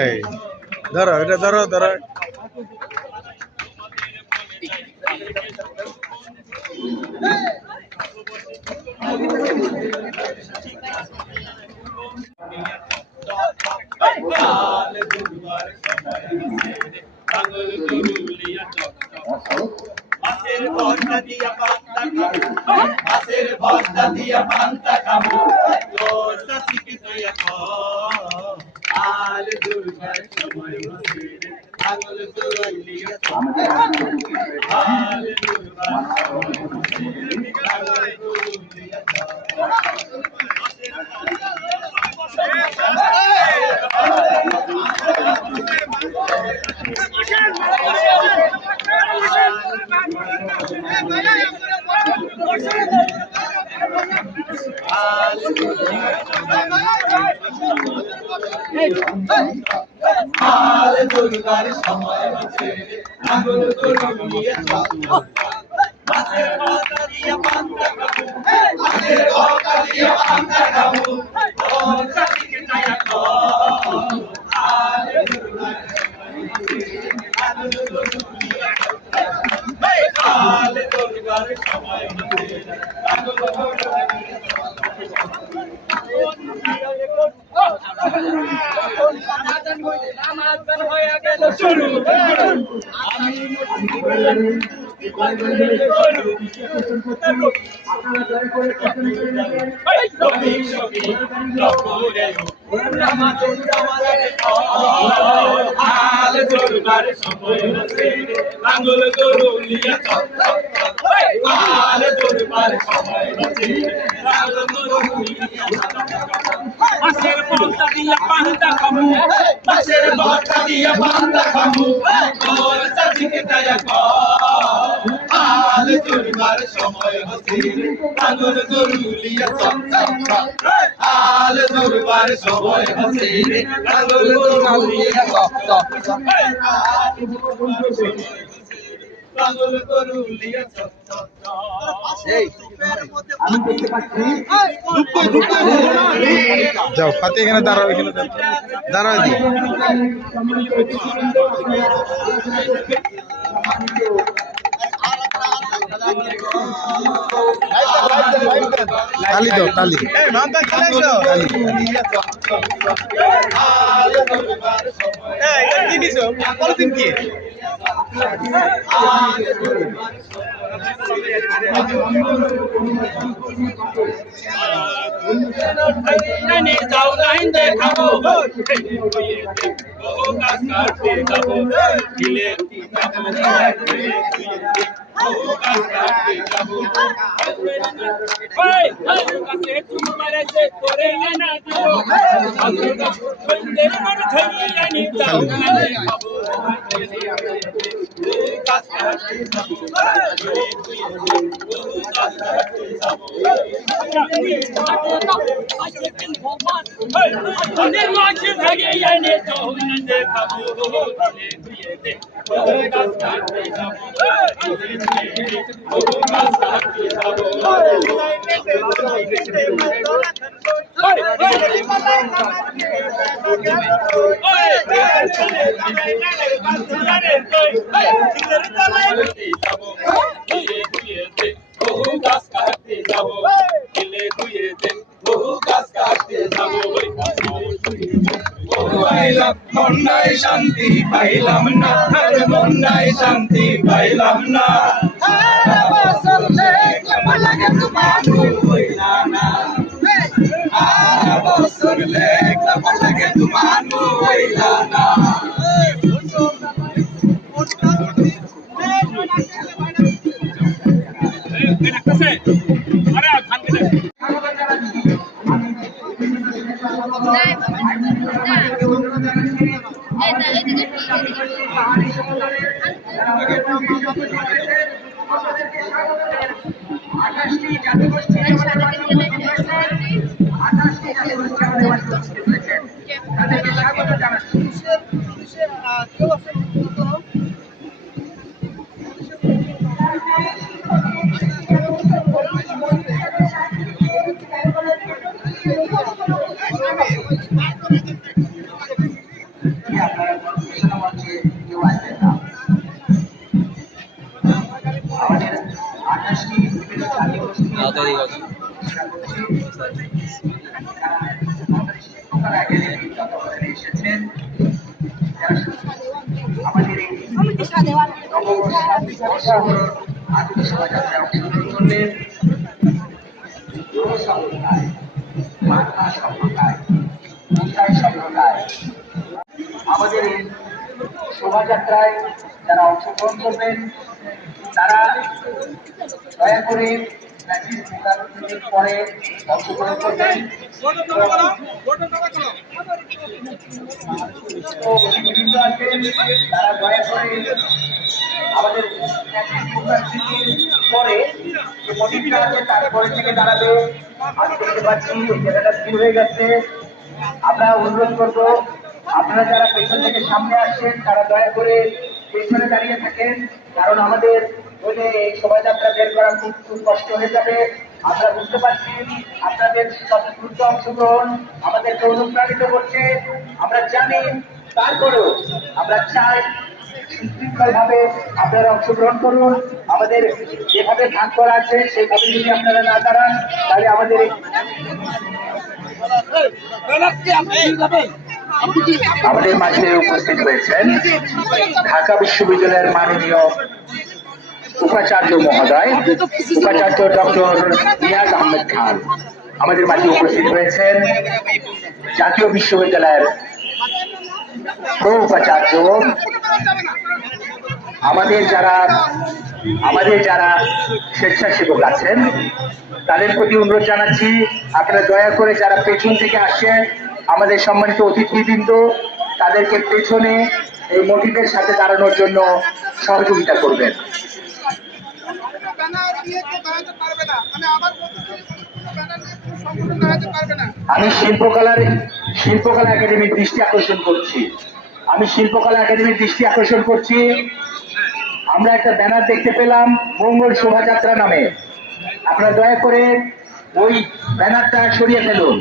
এই ধরো, এটা ধরো ধরো। মাছের ভর্তা দিয়া পান্তা খাবো তোরটা থেকে দয়া আল দুর্বার সময় পাগল দুরলিয়া আল দুর্বার সময় পাগল দুরলিয়া দুর্গার সময় আছে আগুন দুর্গিয়ে মাছের ভর্তা দিয়া পান্তা খাবো মাছের ভর্তা দিয়া পান্তা খাবো ওর সাথে টায়া কো আলে দুর্গার আগুন দুর্গিয়ে আলে দুর্গার সময় আছে আগুন দুর্গিয়ে আঙ্গুল গরুলিয়া মাছের ভর্তা দিয়া পান্তা খাবো মাছের ভর্তা দিয়া পান্তা খাবো তোর চাচিকে দয়া আল দুর্বার সময় হচ্ছে আঙ্গুল গরুলিয়া আল দুর্বার সময় হচ্ছে আঙ্গুল গরুলিয়া পাগল গরুলিয়া যাও ফাতে এখানে দাঁড়াও, এখানে দাঁড়াও দি তালি দাও, তালি কি যাও লাইন দেখাবো গাছ কাটতে যাবো গিলে মন্ডায় শান্তি পাইলাম না, মন্ডায় শান্তি পাইলাম না, লাগে তোমার হইলাম না, বছর লেখলাম লাগে তোমার হইলাম না। ঘোষণা করছি। শিল্পকলা একাডেমি চট্টগ্রামে এসেছেন, যারা আমাদের এই নববর্ষবরণ আধুনিক শোভাযাত্রায় অংশগ্রহণ করলেন। যুব সম্প্রদায়, মাথা সম্প্রদায়, মুন্ডাই সম্প্রদায় আমাদের এই শোভাযাত্রায় যারা অংশগ্রহণ করবেন তারা দয়া করে পরে অংশগ্রহণ করবেন। অতিথিবৃন্দ আছেন, তারা দয়া করে আমাদের পরে যে প্রতিটা আছে তারপরে থেকে দাঁড়াবে। আমি দেখতে পাচ্ছি এই জায়গাটা ভিড় হয়ে গেছে। আমরা অনুরোধ করবো আপনারা যারা পেছন থেকে সামনে আসছেন তারা দয়া করে পেছনে দাঁড়িয়ে থাকেন, কারণ আমাদের এই শোভাযাত্রা বের করা খুব কষ্ট হয়ে যাবে। আমরা বুঝতে পারছি আপনাদের স্বতঃস্ফূর্ত অংশগ্রহণ আমাদেরকে অনুপ্রাণিত করছে, আমরা জানি। তারপরেও আমরা চাই সুশৃঙ্খল ভাবে আপনারা অংশগ্রহণ করুন। আমাদের যেভাবে ভাগ করা আছে সেইভাবে যদি আপনারা না দাঁড়ান তাহলে আমাদের আমাদের মাঝে উপস্থিত হয়েছেন ঢাকা বিশ্ববিদ্যালয়ের মাননীয় উপাচার্য মহোদয়, উপাচার্য ডক্টর নিয়াজ আহমেদ খান। আমাদের মাঝে উপস্থিত হয়েছেন জাতীয় বিশ্ববিদ্যালয়ের প্রো উপাচার্য। আমাদের যারা স্বেচ্ছাসেবক আছেন তাদের প্রতি অনুরোধ জানাচ্ছি, আপনারা দয়া করে যারা পেছন থেকে আসছেন আমাদের সম্মানিত অতিথিবৃন্দ তাদেরকে পেছনে এই মোটিভের সাথে দাঁড়ানোর জন্য সহযোগিতা করবেন। আমি শিল্পকলা একাডেমির দৃষ্টি আকর্ষণ করছি। আমরা একটা ব্যানার দেখতে পেলাম মঙ্গল শোভাযাত্রা নামে। আপনারা দয়া করে ওই ব্যানারটা সরিয়ে ফেলুন।